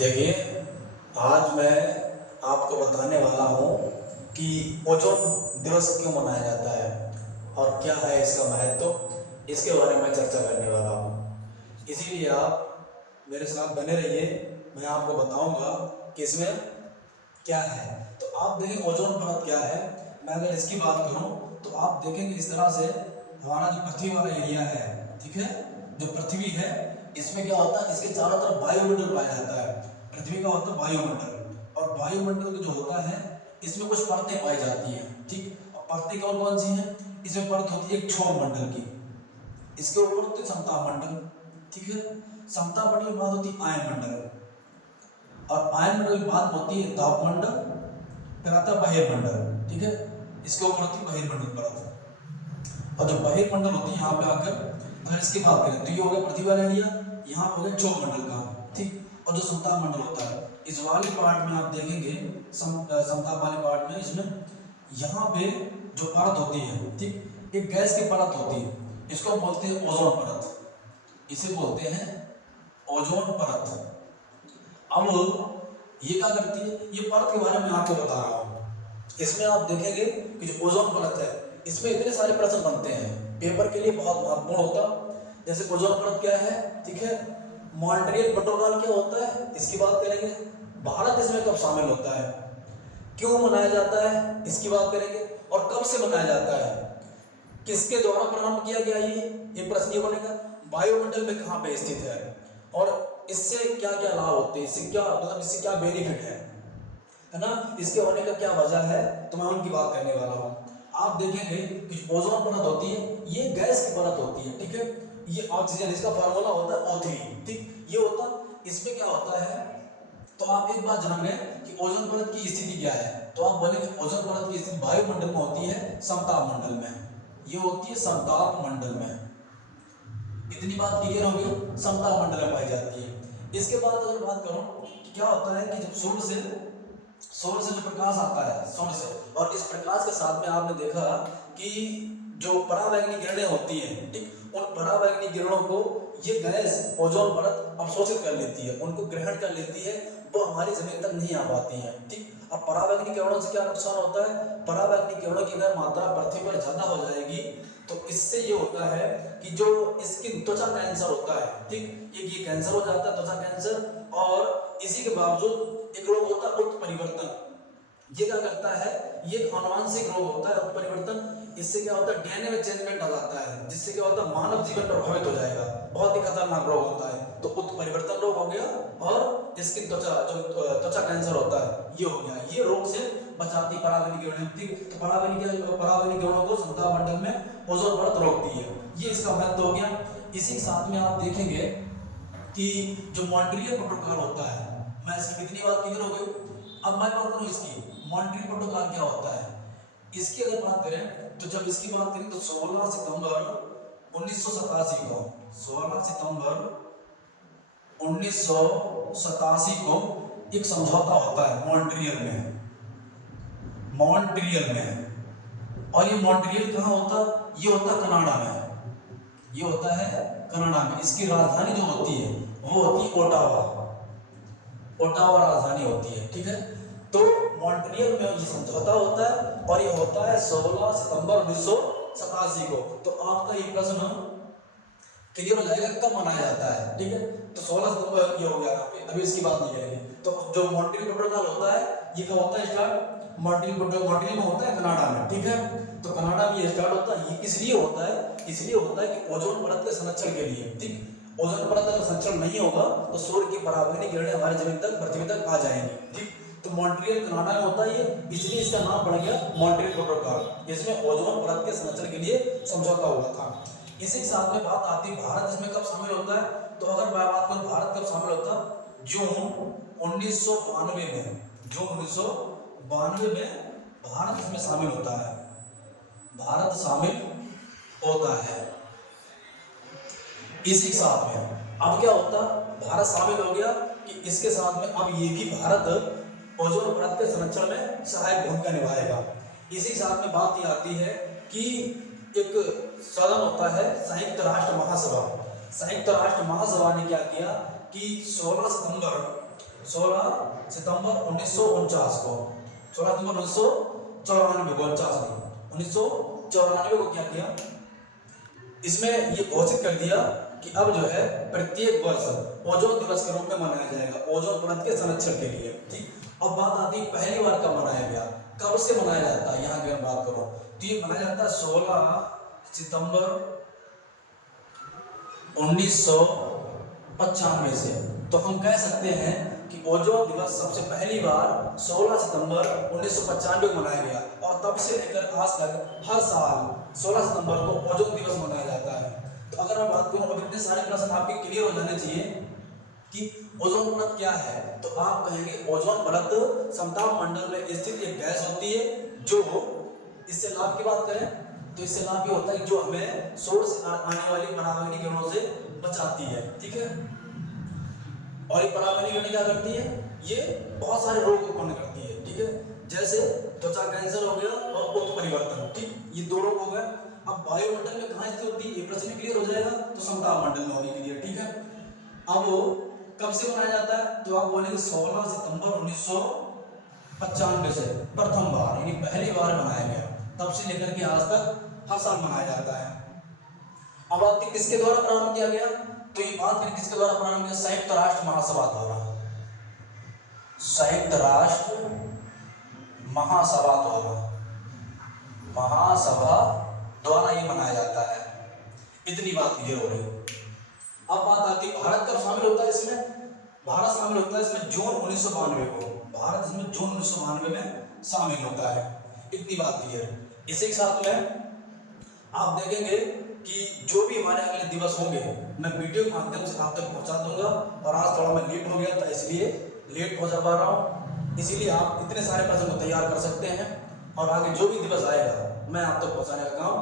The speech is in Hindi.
देखिए, आज मैं आपको बताने वाला हूँ कि ओजोन दिवस क्यों मनाया जाता है और क्या है इसका महत्व। इसके बारे में चर्चा करने वाला हूँ, इसीलिए आप मेरे साथ बने रहिए। मैं आपको बताऊंगा कि इसमें क्या है। तो आप देखें ओजोन परत क्या है। मैं अगर इसकी बात करूं तो आप देखेंगे इस तरह से हमारा जो पृथ्वी वाला एरिया है, ठीक है, जो पृथ्वी है इसमें क्या होता है, इसके चारों तरफ वायुमंडल पाया जाता है। पृथ्वी का होता है वायुमंडल, और वायुमंडल जो होता है इसमें कुछ परतें पाई जाती हैं, ठीक। अब परतें कौन कौन सी हैं? इसमें परत होती है एक क्षोभ मंडल की, इसके ऊपर होती है समताप मंडल, ठीक है। समताप मंडल के बाद होती है आयन मंडल, और आयन मंडल की बात होती है ताप मंडल, फिर आता है बहिर्मंडल, ठीक है। इसके ऊपर होती है बहिर्मंडल परत। और जो बहिर्मंडल होती है यहाँ पे आकर अगर इसकी बात करें तो ये हो गया पृथ्वी वाला एरिया, यहाँ हो गया क्षोभ मंडल का, ठीक। और जो समताप मंडल होता है इस वाले पार्ट में आप देखेंगे समताप वाले पार्ट में, इसमें यहाँ पे जो परत होती है, ठीक, एक गैस की परत होती है, इसको बोलते हैं ओजोन परत, इसे बोलते हैं ओजोन परत। अब ये क्या करती है, ये परत के बारे में आपको बता रहा हूँ। इसमें आप देखेंगे कि जो ओजोन परत है इसमें इतने सारे प्रश्न बनते हैं, पेपर के लिए बहुत महत्वपूर्ण होता। जैसे ओजोन परत क्या है, ठीक है। मॉन्ट्रियल प्रोटोकॉल क्या होता है, इसकी बात करेंगे। भारत इसमें कब शामिल होता है, क्यों मनाया जाता है, इसकी बात करेंगे। और कब से मनाया जाता है, किसके द्वारा प्रारंभ किया गया, ये प्रश्न ये बनेगा। वायुमंडल में कहाँ पे स्थित है, और इससे क्या क्या लाभ होते हैं, इससे क्या मतलब इससे क्या बेनिफिट है ना, इसके होने का क्या वजह है, तो मैं उनकी बात करने वाला हूँ। आप देखेंगे कि ओजोन परत होती है ये गैस की परत होती है, ठीक है। ये ऑक्सीजन, इसका फार्मूला होता है O3, ठीक। ये होता, इसमें क्या होता है, तो आप एक बात जान लें कि ओजोन परत की स्थिति क्या है। तो आप बोलेंगे ओजोन परत की स्थिति वायुमंडल में होती है समताप मंडल में, ये होती है समताप मंडल में। इतनी बात क्लियर हो गई, समताप मंडल में पाई जाती है। इसके बाद अगर बात करूं कि क्या होता है कि जब सूर्य से जो प्रकाश आता है सूर्य से, और इस प्रकाश के साथ में आपने देखा कि जो पराबैंगनी किरणें होती हैं, ठीक, उन पराबैंगनी किरणों को ये गैस ओजोन परत अवशोषित कर लेती है, उनको ग्रहण कर लेती है, वो हमारी जमीन तक नहीं आ पाती हैं, ठीक। अब पराबैंगनी किरणों से क्या नुकसान होता है, पराबैंगनी किरणों की अगर मात्रा पृथ्वी पर ज्यादा हो जाएगी तो इससे ये होता है कि जो इसकी त्वचा कैंसर होता है, ठीक, ये कैंसर हो जाता है, त्वचा कैंसर। और इसी के बावजूद एक रोग होता है उत्परिवर्तन, ये क्या करता है, ये एक आनुवांशिक रोग होता है उत्परिवर्तन। इससे क्या होता है, डीएनए में चेंजमेंट आ जाता है, जिससे क्या होता है मानव जीवन प्रभावित हो जाएगा, बहुत ही खतरनाक रोग होता है। तो उत्परिवर्तन रोग हो गया, और इसकी त्वचा कैंसर होता है ये हो गया। ये रोग से बचाती पराबैंगनी किरणें, ठीक। तो पराबैंगनी किरणों को समताप मंडल में ओजोन परत रोकती है, ये इसका महत्व हो गया। इसी के साथ में आप देखेंगे कि जो मॉन्ट्रियल प्रोटोकॉल होता है, मैं इसकी कितनी बात क्लियर हो गई। अब मैं बात करूं इसकी मॉन्ट्रियल प्रोटोकॉल क्या होता है, इसकी अगर बात करें तो जब इसकी बात करें तो 16 सितंबर 1987 को 16 सितंबर 1987 को एक समझौता होता है मॉन्ट्रियल में। और ये मॉन्ट्रियल कहाँ होता है, ये होता है कनाडा में, ये होता है कनाडा में। इसकी राजधानी जो होती है वो होती है ओटावा राजधानी होती है, ठीक है। तो मॉन्ट्रियल में ये समझौता होता है, और ये होता है 16 सितंबर 1987 को। तो आपका ये प्रश्न क्लियर हो जाएगा कब मनाया जाता है, ठीक है। तो 16 सितंबर ये हो गया, अभी इसकी बात नहीं करेंगे। तो जो मॉन्ट्रियल प्रोटोकॉल होता है ये कब होता है स्टार्ट, मॉन्ट्रियल में होता है कनाडा में, ठीक है। तो कनाडा में ये स्टार्ट होता है, ये इसलिए होता है कि ओजोन परत के संरक्षण के लिए, ठीक। ओजोन परत अगर संरक्षण नहीं होगा तो सूर्य की पराबैंगनी किरणें हमारी जमीन तक, पृथ्वी तक आ जाएंगी, ठीक। तो मॉन्ट्रियल कनाडा में होता है ये, इसलिए इसका नाम पड़ गया मॉन्ट्रियल प्रोटोकॉल। इसमें ओजोन परत के संरक्षण के लिए समझौता हुआ था। इसी के साथ में बात आती है भारत इसमें कब शामिल होता है। तो अगर मैं बात करूं भारत कब शामिल होता है, जून 1992 में, जून 1992 में भारत इसमें शामिल होता है, भारत शामिल होता है। इसी के साथ में अब क्या होता, भारत शामिल हो गया कि इसके साथ में अब ये भी भारत ओजोन परत के संरक्षण में सहायक भूमिका निभाएगा। इसी के साथ में बात ये आती है कि एक सदन होता है संयुक्त राष्ट्र महासभा। संयुक्त राष्ट्र महासभा ने क्या किया कि 16 सितंबर 16 सितंबर 1949 को, 16 सितंबर 1994 को, 1994 को क्या किया, इसमें ये घोषित कर दिया कि अब जो है प्रत्येक वर्ष ओजोन दिवस के रूप में मनाया जाएगा, ओजोन परत के संरक्षण के लिए। ठीक, अब बात आती है पहली बार कब मनाया गया, कब से मनाया जाता है। यहाँ की अगर बात करो तो ये मनाया जाता है 16 सितंबर 1995 से। तो हम कह सकते हैं कि ओजोन दिवस सबसे पहली बार 16 सितंबर 1995 को मनाया गया, और तब से लेकर आज तक हर साल 16 सितंबर को ओजोन दिवस मनाया जाता है। तो अगर मैं बात करूं, अब इतने सारे प्रश्न आपके क्लियर हो जाने चाहिए कि ओजोन परत क्या है। तो आप कहेंगे ओजोन परत समताप मंडल में स्थित एक गैस होती है, जो इससे लाभ की बात करें तो इससे लाभ ये होता है कि जो हमें सौर से आने वाली पराबैंगनी किरणों से बचाती है। ठीक है, और ये पराबैंगनी किरणें क्या करती है, ये बहुत सारे रोग उत्पन्न करती है। ठीक है, जैसे त्वचा कैंसर हो गया और उत्त परिवर्तन। ठीक, ये दो रोग हो गए। अब वायुमंडल में कहाँ स्थित होती है, ये प्रश्न क्लियर हो जाएगा, तो समताप मंडल में होगी क्लियर। ठीक है, अब कब से मनाया जाता है, तो आप बोलेंगे 16 सितंबर 1995 से प्रथम बार, यानी पहली बार मनाया गया, तब से लेकर के आज तक हर साल मनाया जाता है। अब बात किसके द्वारा प्रारंभ किया गया, तो ये बात करें किसके द्वारा प्रारंभ किया, संयुक्त राष्ट्र महासभा द्वारा, संयुक्त राष्ट्र महासभा द्वारा ये मनाया जाता है। इतनी बात क्लियर हो रही है। अब बात आती है भारत कब शामिल होता है इसमें, भारत शामिल होता है इसमें जून 1992 को, भारत इसमें जून 1992 में शामिल होता है। इतनी बात क्लियर। इसी के साथ में आप देखेंगे कि जो भी हमारे अगले दिवस होंगे मैं वीडियो के माध्यम से आप तक पहुंचा दूंगा, और आज थोड़ा मैं लेट हो गया था इसलिए लेट हो जा पा रहा हूँ, इसीलिए आप इतने सारे प्रश्न को तैयार कर सकते हैं, और आगे जो भी दिवस आएगा मैं आप तक पहुंचाने का काम